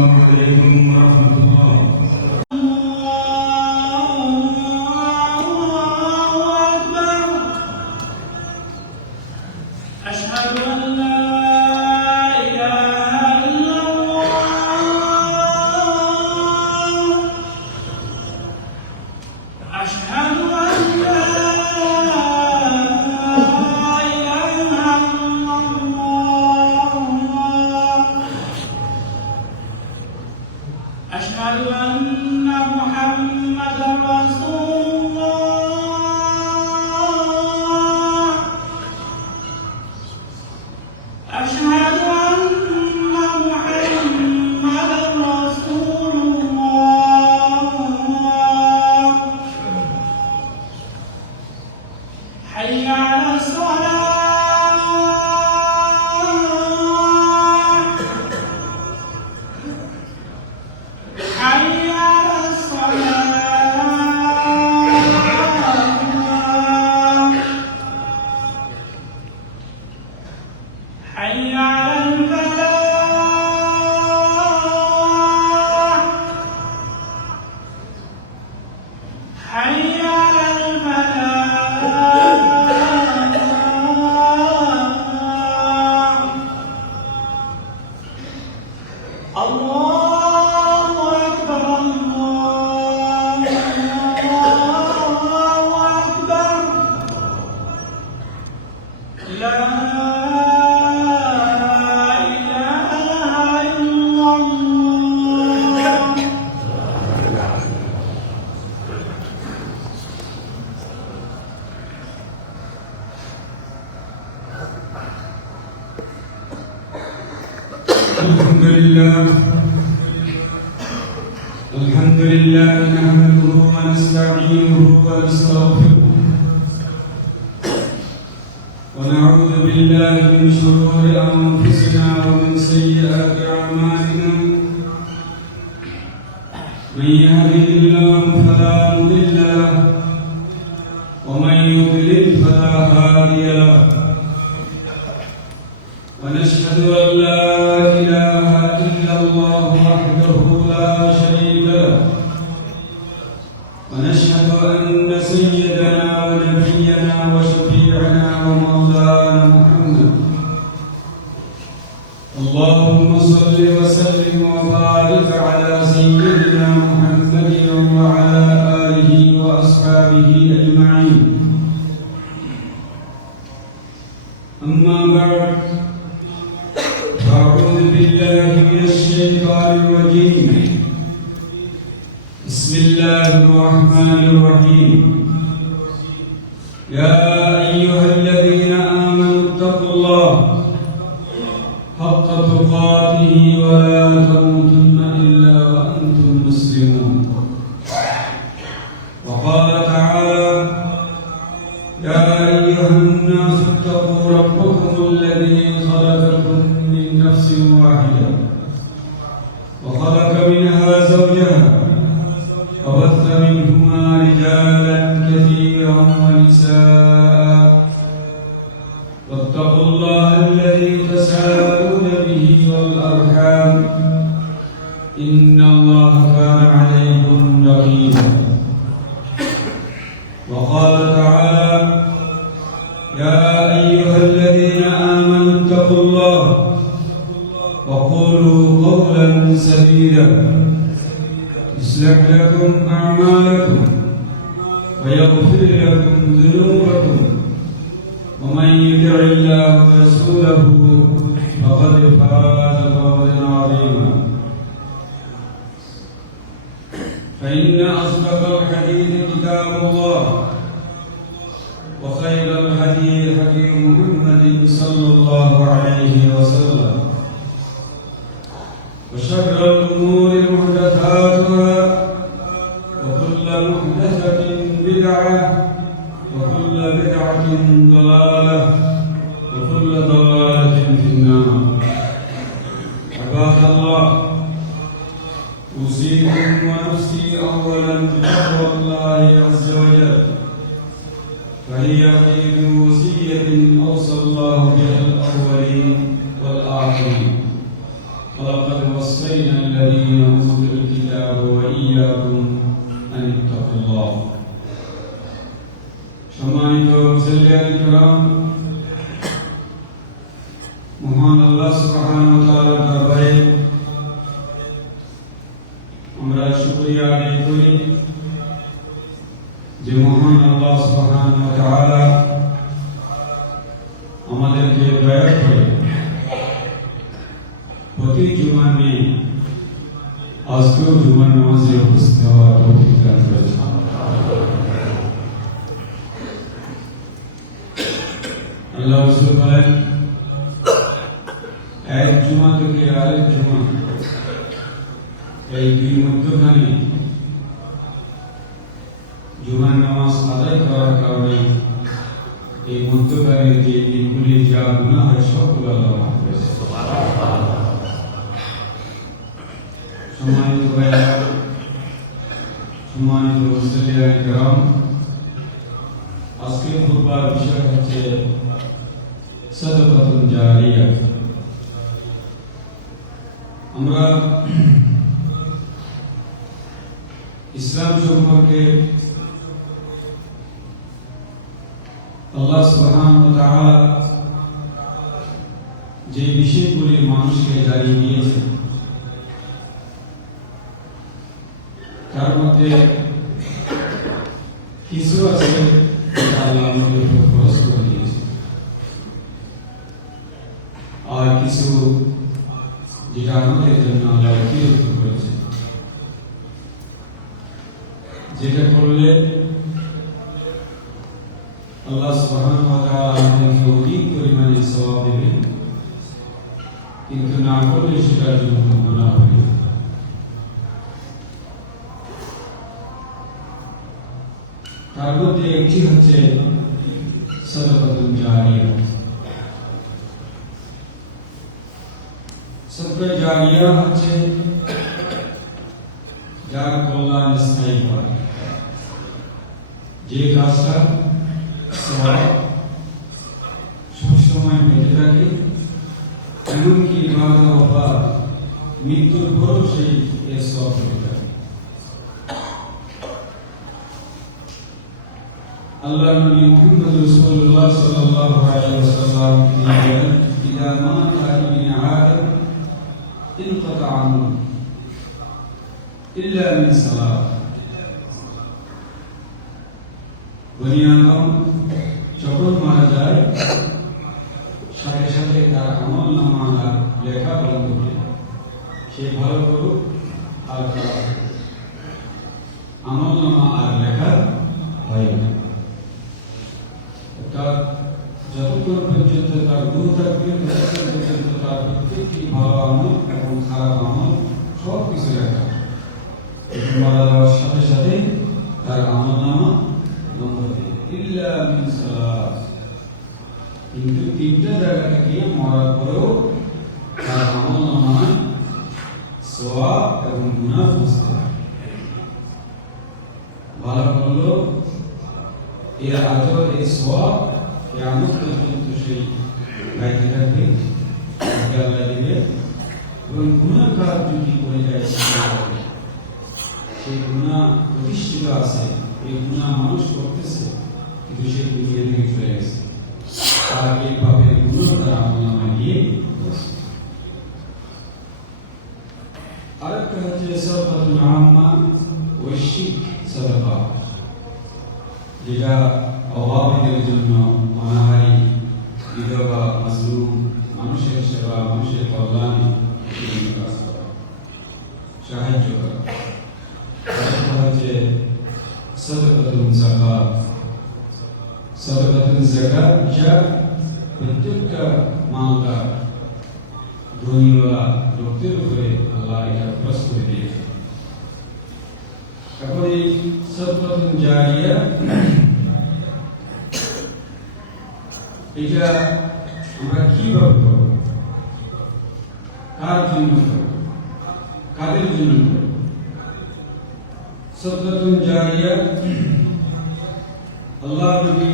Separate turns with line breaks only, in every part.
vamos a tener un هادي له ونشهد أن لا إله إلا الله وحده حق تقاته ولا تموتن. قولا سديدا. يصلح لكم أعمالكم ويغفر لكم ذنوبكم. ومن يطع الله ورسوله فقد فاز فوزا عظيما. فإن أصدق الحديث كتاب الله أعظم ونفسي أولا بتقوى الله عز وجل. فهي خير وصية أوصى الله بها الأولين والآخرين. ولقد وصينا الذين أوتوا الكتاب وإياكم أن اتقوا الله. সম্মানিত ছেলে আল্লাহ রসুল বলেন এক জুমা থেকে আরেক জুমা এই দুই আল্লাহ যে বিষয়গুলি মানুষকে জানিয়ে দিয়েছেন তার মধ্যে কিছু আছে আল্লাহ আমাদের উপর খরচ করে দিয়েছে আর কিছু যেটা আমাদের জন্য আল্লাহ অতিরিক্ত করেছে যেটা করলে আল্লাহ সুবহানাহু ওয়া তাআলা আমাদেরকে অধিক পরিমাণে সওয়াব দেবে কিন্তু না করলে সেটার জন্য কোনো গুনাহ হবে না তার মধ্যে একটি হচ্ছে সদকাতুল জারিয়া সদকা জারিয়া হচ্ছে যার কল্যাণ স্থায়ী হয় যে কাজটা সবাই সবসময় বেঁচে থাকে এমনকি বাধা বা মৃত্যুর পরও সেই এর সব বেঁচে থাকে আল্লাহ নবী মুহাম্মদ রাসূলুল্লাহ সাল্লাল্লাহু আলাইহি ওয়াসাল্লাম বলেন ইদা মাতা ইবনে আদম ইনকাতা আমলু ইল্লা মিন সালাত বনি আদম যখন মারা যায়, সাথে সাথে তার আমল নামা লেখা বন্ধ যায়। সে ভালো করুক আর খারাপ। আমল নামা আর লেখা হয় না তার যতক্ষণ পর্যন্ত তার গুণ থাকবে, ততক্ষণ পর্যন্ত তার প্রত্যেকটি ভালো আমল এবং খারাপ আমল সব কিছু লেখা মারা যাওয়ার সাথে সাথে তার আমল নামা সালাত। কিন্তু তিনটা জায়গা থেকে মরার পরেও তার আমল নামায় সোয়াব এবং গুণা বুঝতে ভালো করল এর আজর এই সোয়াব কেমন পর্যন্ত সেই গাইতে থাকবে দিবে এবং গুণার কাজ যদি করে যায় সেক্ষেত্রে সেই গুণা প্রতিষ্ঠিত আছে এই গুণা মানুষ করতেছে কিন্তু সে দুনিয়া থেকে চলে গেছে তার এই পাপের গুণ তার আমলামা দিয়ে বসে। আরেকটা হচ্ছে সরকাতুল আম্মা ঐশিক সদকা যেটা সদকাতুন জারিয়া। এটা আমরা কীভাবে করব? কার জন্য কাদের জন্য সদকাতুন জারিয়া। আল্লাহ নবী,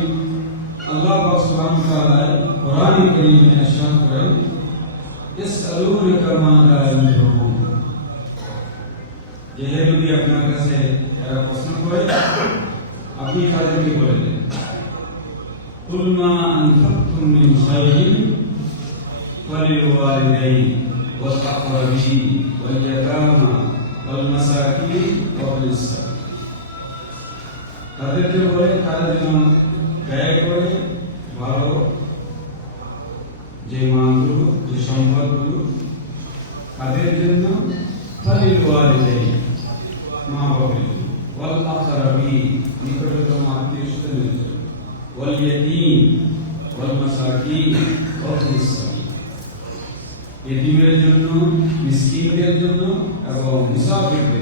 আল্লাহ পাক সুবহানাহু ওয়া তাআলা কোরআন কারীমে ارشاد করেন ইসআলুনাকা মা লা ইয়ালামুন যে হে নবী, আপনার কাছে এরা করে আপনি তাদেরকে বলে দেন قل ما أنفقتم من خير فللوالدين والأقربين واليتامى والمساكين وابن السبيل তাদেরকে বলে তারা যেন sabe,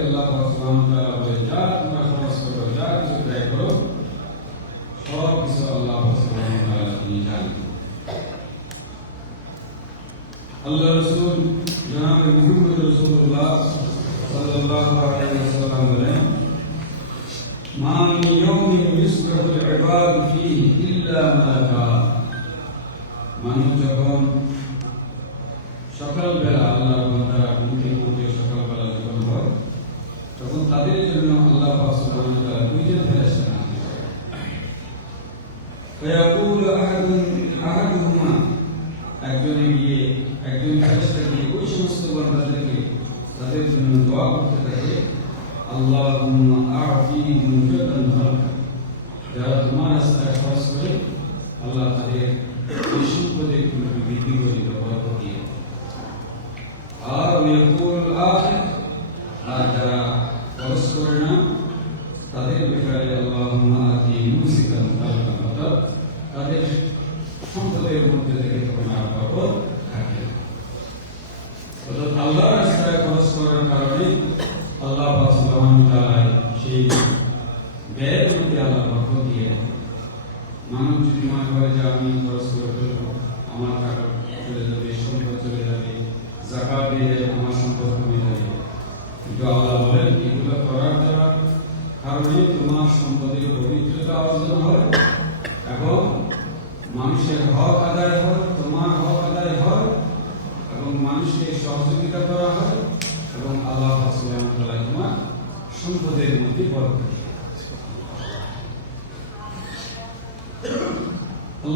আল্লাহ সুবহানাহু ওয়া তাআলা বলে যা তোমরা খরচ করো যা কিছু ব্যয় করো সব কিছু আল্লাহ সুবহানাহু ওয়া তাআলা তিনি জানেন আল্লাহ রাসূল জনাব মুহাম্মদ রাসূলুল্লাহ সাল্লাল্লাহু আলাইহি ওয়াসাল্লাম বলেন মা মিন ইয়াউমিন ইসবাহু আল ইবাদ ফীহি ইল্লা মালাকা মানুষ যখন আল্লাহ তাদের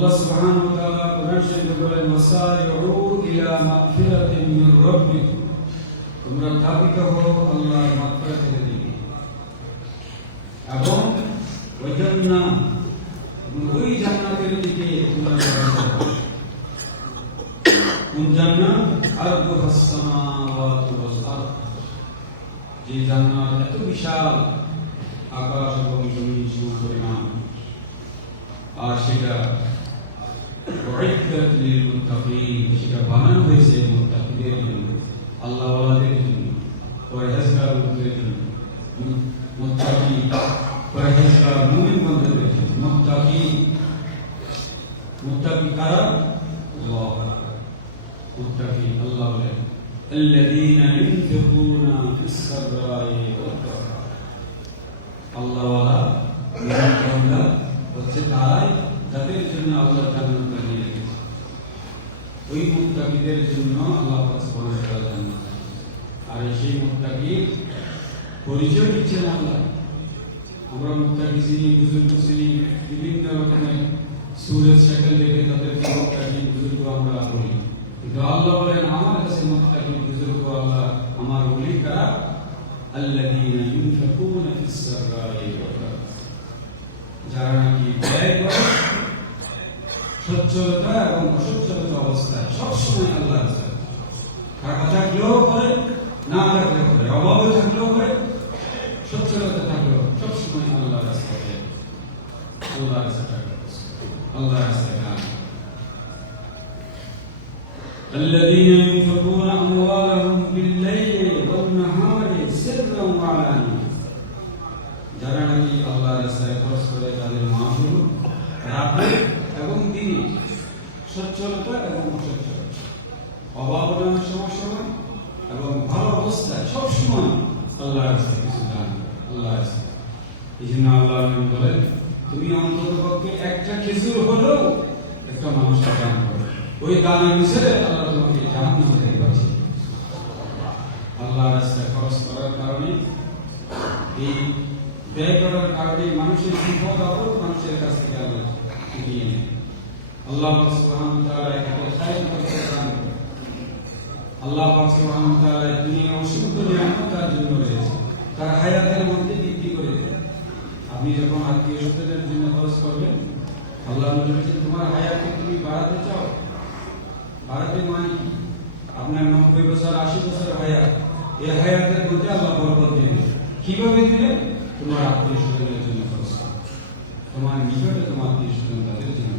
الله سبحانه وتعالى قرآن شريف بقول يعود إلى مغفرة من ربك ثم رتبك الله তারাই তাদের জন্য আল্লাহ জান্নাত বানিয়ে ওই মুক্তাকিদের জন্য আল্লাহ জান্নাত আর সেই মুক্তাকি পরিচয় দিচ্ছেন আল্লাহ। আমরা মুক্তাকি চিনি, বুজুর্গ চিনি, বিভিন্ন রকমের সুরের সাইকেল দেখে তাদেরকে মুক্তাকি বুজুর্গ আমরা করি কিন্তু আল্লাহ বলেন, আমার কাছে এই তুমি অন্তত পক্ষে একটা খেজুর হলেও একটা মানুষের দান করো। ওই দানের বিষয়ে আল্লাহ তোমাকে জাহান্নাম থেকে বাঁচিয়ে। আল্লাহ রাস্তায় খরচ করার কারণে, এই ব্যয় করার কারণে মানুষের বিপদ আপদ মানুষের কাছ থেকে আল্লাহ ফিরিয়ে নেয়। আল্লাহ ওয়া তাআলা এটাকে খায়ের করতে করে। আল্লাহ ওয়া তাআলা দুনিয়া অসংখ্য নিয়ামত জন্য রয়েছে। তার হায়াতের মধ্যে বৃদ্ধি করে আপনি যখন আত্মীয় স্বজনের জন্য খরচ করবেন, আল্লাহ বলেছেন তোমার হায়াতকে তুমি বাড়াতে চাও? বাড়াতে মানে আপনার নব্বই বছর, আশি বছর হায়াত, এই হায়াতের মধ্যে আল্লাহ বরকত দেবে কীভাবে দিবে তোমার আত্মীয় স্বজনের জন্য খরচ তোমার নিকটে তোমার আত্মীয় স্বজন তাদের জন্য।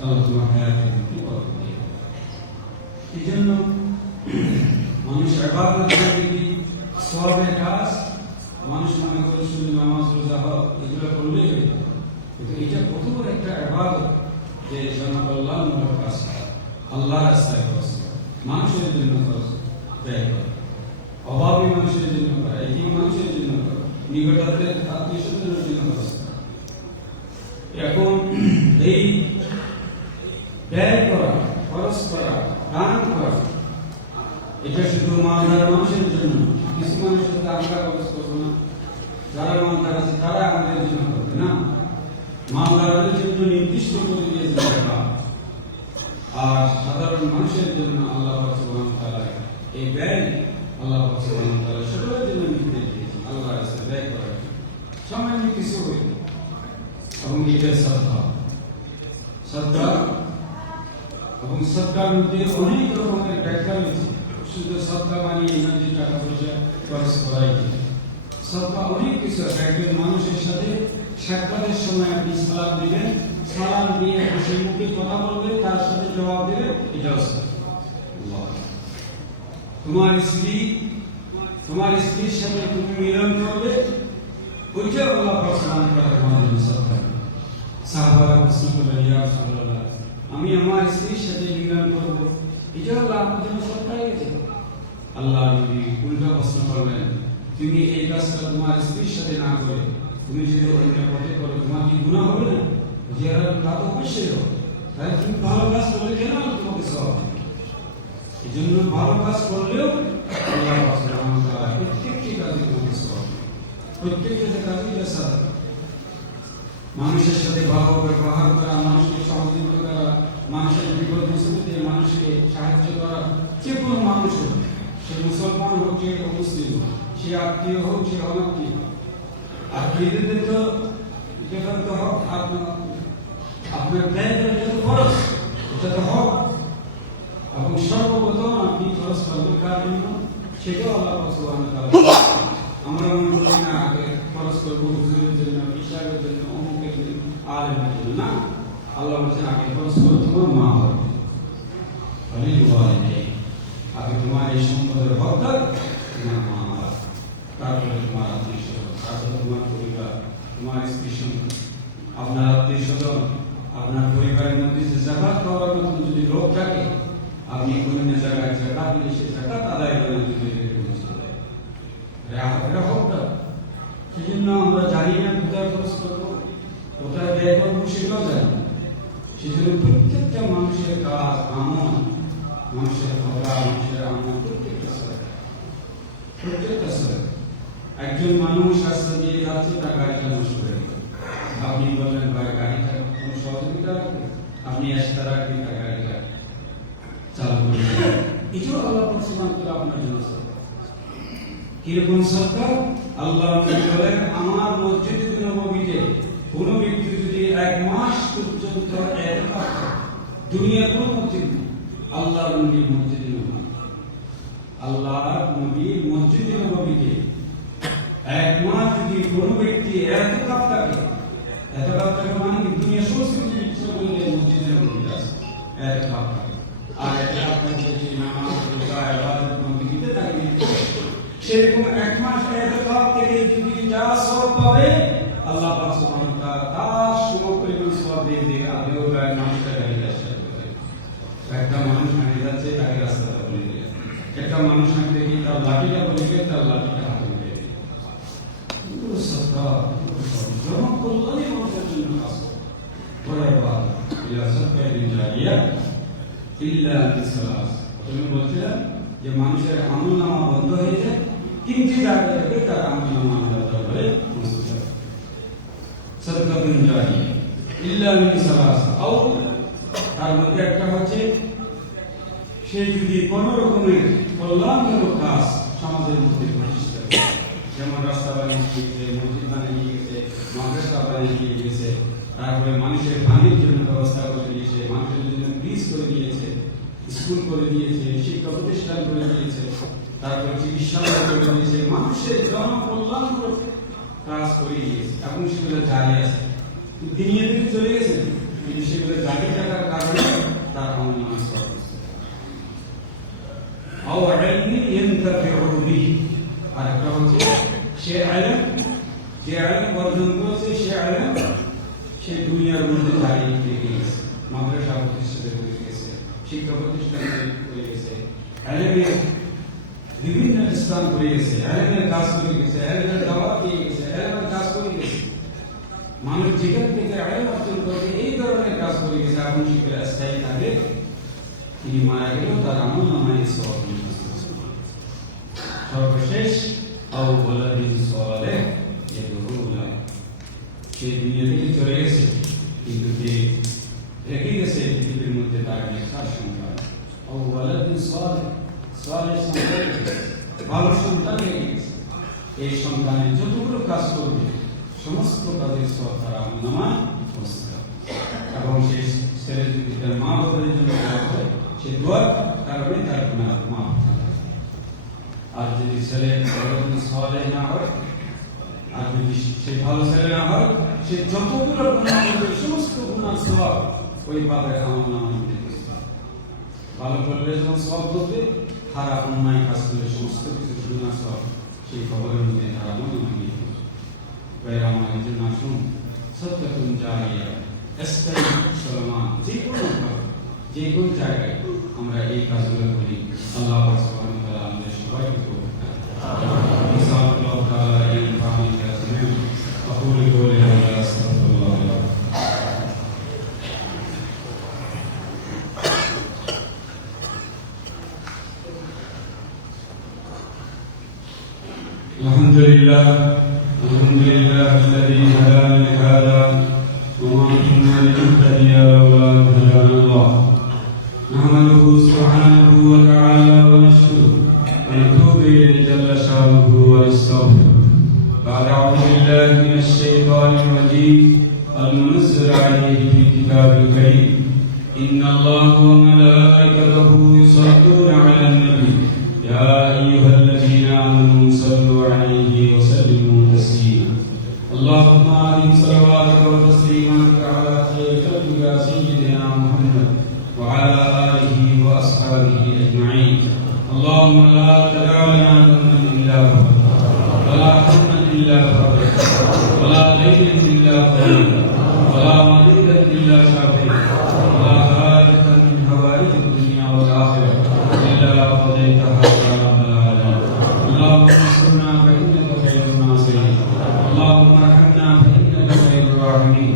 আল্লাহ তোমার হায়াতের মধ্যে বরকত দেবে এই জন্য মানুষ এবাদত করে কি সবের কাজ মানুষ মনে করে শুধু নামাজ রোজা হক এগুলো করলেই হয়ে যাবে। কিন্তু এটা কত বড় একটা এবাদত যে জনাব আল্লাহ মূলক কাজ করা। আল্লাহ রাস্তায় খরচ করা। মানুষের জন্য খরচ ব্যয় করা অভাবী মানুষের জন্য করা একই মানুষের জন্য করা নিকটাত্মের আত্মীয় স্বজনের জন্য খরচ করা এখন এই ব্যয় করা খরচ করা দান করা এটা শুধু মালদার মানুষের জন্য না। কিছু মানুষের তো আমরা খরচ করব না যারা মালদার আছে তারা আমাদের জন্য করবে না মালদারদের জন্য নির্দিষ্ট করে দিয়েছে টাকা আর সাধারণ মানুষের জন্য আল্লাহ এই ব্যয় আল্লাহ সকলের জন্য নির্দেশ দিয়েছেন। আল্লাহ ব্যয় করার। সামান্য কিছু হইল এবং এটা শ্রদ্ধা শ্রদ্ধা এবং শ্রদ্ধার মধ্যে অনেক রকমের ব্যাখ্যা রয়েছে। শুধু শ্রদ্ধা মানে যে টাকা পয়সা খরচ করাই। শ্রদ্ধা অনেক কিছু একজন মানুষের সাথে সাক্ষাতের সময় আপনি সালাম দিবেন, সালাম দিয়ে হাসি মুখে কথা বলবেন তার সাথে জবাব দেবেন এটাও তোমার স্ত্রী, তোমার স্ত্রীর সাথে তুমি মিলন করবে ওইটা আল্লাহ তোমার সাহাবারা প্রশ্ন করলেন ইয়া আমি আমার স্ত্রীর সাথে মিলন করব। এটা আল্লাহ আমার জন্য গেছে। আল্লাহ নবী উল্টা প্রশ্ন করলেন, তুমি এই কাজটা তোমার স্ত্রীর সাথে না করে তুমি যদি অন্য পথে করো, তোমার কি গুনাহ হবে না? যে তা তো অবশ্যই হবে। তাই তুমি ভালো কাজ করলে কেন তোমাকে সব এই জন্য ভালো কাজ করলেও প্রত্যেকটি কাজে তোমাকে সব প্রত্যেকটি কাজে যা মানুষের সাথে ভালো ব্যবহার করা, মানুষকে সহযোগিতা করা, মানুষের বিপদ মুসিবতে মানুষকে সাহায্য করা, যে কোনো মানুষ হোক, সে মুসলমান হোক, যে অমুসলিম হোক, সে আত্মীয় হোক, সে অনাত্মীয় হোক। আত্মীয়দের তো এটা তো আপনার ব্যয় এটা খরচ। এটা তো হক। এবং সর্বপ্রথম আপনি খরচ করবেন কার আল্লাহ সুবহানাহু আমরা মনে করব না। আল্লাহ বলছেন, আগে খরচ করো, তোমার মা হবে। আগে তোমার এই সম্পদের হকদার, তোমার মা তোমার স্বজন তোমার পরিবার, তোমার স্ত্রী সন্তান আপনার আত্মীয় স্বজন, আপনার পরিবারের মধ্যে যে জাকাত খাওয়ার মতো যদি লোক থাকে, আপনি অন্য জায়গায় জাকাত নিয়ে সে জাকাত আদায় করে যদি। এটা- সেই জন্য আমরা জানি না কোথায় খরচ করব, কোথায় ব্যয় করব সেটাও জানি না। প্রত্যেকটা মানুষের কাজ আমল, মানুষের কথা মানুষের আমল প্রত্যেকটা সরে প্রত্যেকটা সরে একজন মানুষ রাস্তা দিয়ে যাচ্ছে তার গাড়িটা নষ্ট করে দিল আপনি বললেন ভাই গাড়িটা কোনো সহযোগিতা আপনি এসে রাখবেন তার গাড়িটা চালু করে এটাও আল্লাহ সুবহান আপনার জন্য কীরকম সদকা আল্লাহ বলেন আমার মসজিদে নববীতে কোন ব্যক্তি যদি এক মাস পর্যন্ত এতেকাফ করে, দুনিয়ার কোন মসজিদ নেই। আল্লাহ নবীর মসজিদে নববী আল্লাহ নবীর মসজিদে নববীতে এক যদি কোন ব্যক্তি এতেকাফ থাকে এতেকাফ থাকে মানে কি? দুনিয়া সমপরিমাণ সওয়াব দিয়ে গাড়ি আসছে একটা মানুষ হাঁটে যাচ্ছে একটা মানুষ হাঁটতে গিয়ে তার লাঠিটা বলে দিলেন তার লাঠিটা হাতে উঠে দিলেন এগুলো সদকা, এগুলো সদকা। জনকল্যাণে মানুষের জন্য কাজ করে। বড় এবার, ইলা সদকাতিন জারিয়া, ইল্লা বিসালাস। তুমি বলছিলাম যে মানুষের আমল নামা বন্ধ হয়ে যায় তিনটি জায়গা থেকে তার আমল নামা আল্লাহ দরবারে পৌঁছে যায় সদকাতুন জারিয়া ইল্লা মিন সালাস আও তার মধ্যে একটা হচ্ছে সে যদি কোন রকমের কল্যাণমূলক কাজ সমাজের মধ্যে প্রতিষ্ঠা করে, যেমন রাস্তা বানিয়ে দিয়েছে মসজিদ বানিয়ে দিয়েছে মাদ্রাসা বানিয়ে দিয়ে গেছে তারপরে মানুষের পানির জন্য ব্যবস্থা করে দিয়েছে, মানুষের জন্য ব্রিজ করে দিয়েছে স্কুল করে দিয়েছে, শিক্ষা প্রতিষ্ঠান করে দিয়েছে, তারপরে চিকিৎসালয় করে দিয়েছে, মানুষের জনকল্যাণমূলক কাজ করে দিয়েছে। এখন সেগুলো জারি আছে। দুনিয়া থেকে চলে গেছে, কিন্তু সেগুলো জারি থাকার কারণে তার ইনতাফিউ বিহি আর একটা হচ্ছে সে ইলম যে ইলম অর্জন করেছে, সে ইলম সে দুনিয়ার মধ্যে দাঁড়িয়ে রেখে গেছে মাদ্রাসা প্রতিষ্ঠিত করে গেছে শিক্ষা প্রতিষ্ঠান করে গেছে ইলমের বিভিন্ন স্থান করে গেছে ইলমের কাজ করে গেছে ইলমের দাওয়াত দিয়ে গেছে ইলমের কাজ করে গেছে। মানুষ যেখান থেকে ইলম অর্জন করে এই ধরনের কাজ করে গেছে। এখন সেগুলো স্থায়ী থাকে তিনি মারা গেলেও তার আমল নামায় সর্বশেষ আও ওয়ালাদিন সালেহ ইয়াদউলা সে দুনিয়া থেকে চলে গেছে কিন্তু সে রেখে গেছে পৃথিবীর মধ্যে তার নেশার সন্তান আও ওয়ালাদিন সালেহ সালেহ সন্তান ভালো সন্তান রেখে গেছে এই সন্তানের যতগুলো কাজ করবে সমস্ত কাজের সব তার উপস্থিত এবং সেই ছেলে যদি তার মা বাবার জন্য করে সে দোয়ার কারণে তার হয়ে যায়। আর যদি ছেলে সহজে না হয় আর যদি সে ভালো ছেলে না হয় সে যতগুলো করবে সমস্ত গুণা সব ওই পাপের উঠে গেছে। ভালো করলে যখন সব করবে খারাপ অন্যায় কাজ করলে সমস্ত কিছু গুণা সব সেই খবরের মধ্যে তারা মনে মনে ভাই আমার জন্য আসুন সত্যকুন জারিয়া স্থায়ী চলমান যে কোনো যে কোনো জায়গায় আমরা এই কাজগুলো করি। আল্লাহ আমাদের সবাইকে কবুল قولي هذا أستغفر الله الحمد لله الحمد لله الذي هدانا لهذا وما كنا لنهتدي لولا أن هدانا الله. نحمده سبحانه وتعالى ونشكره ونتوب إليه جل شأنه ونستغفره. بعد أعوذ بالله من الشيطان الرجيم. المنزل عليه في كتاب الكريم. إن الله وملائكته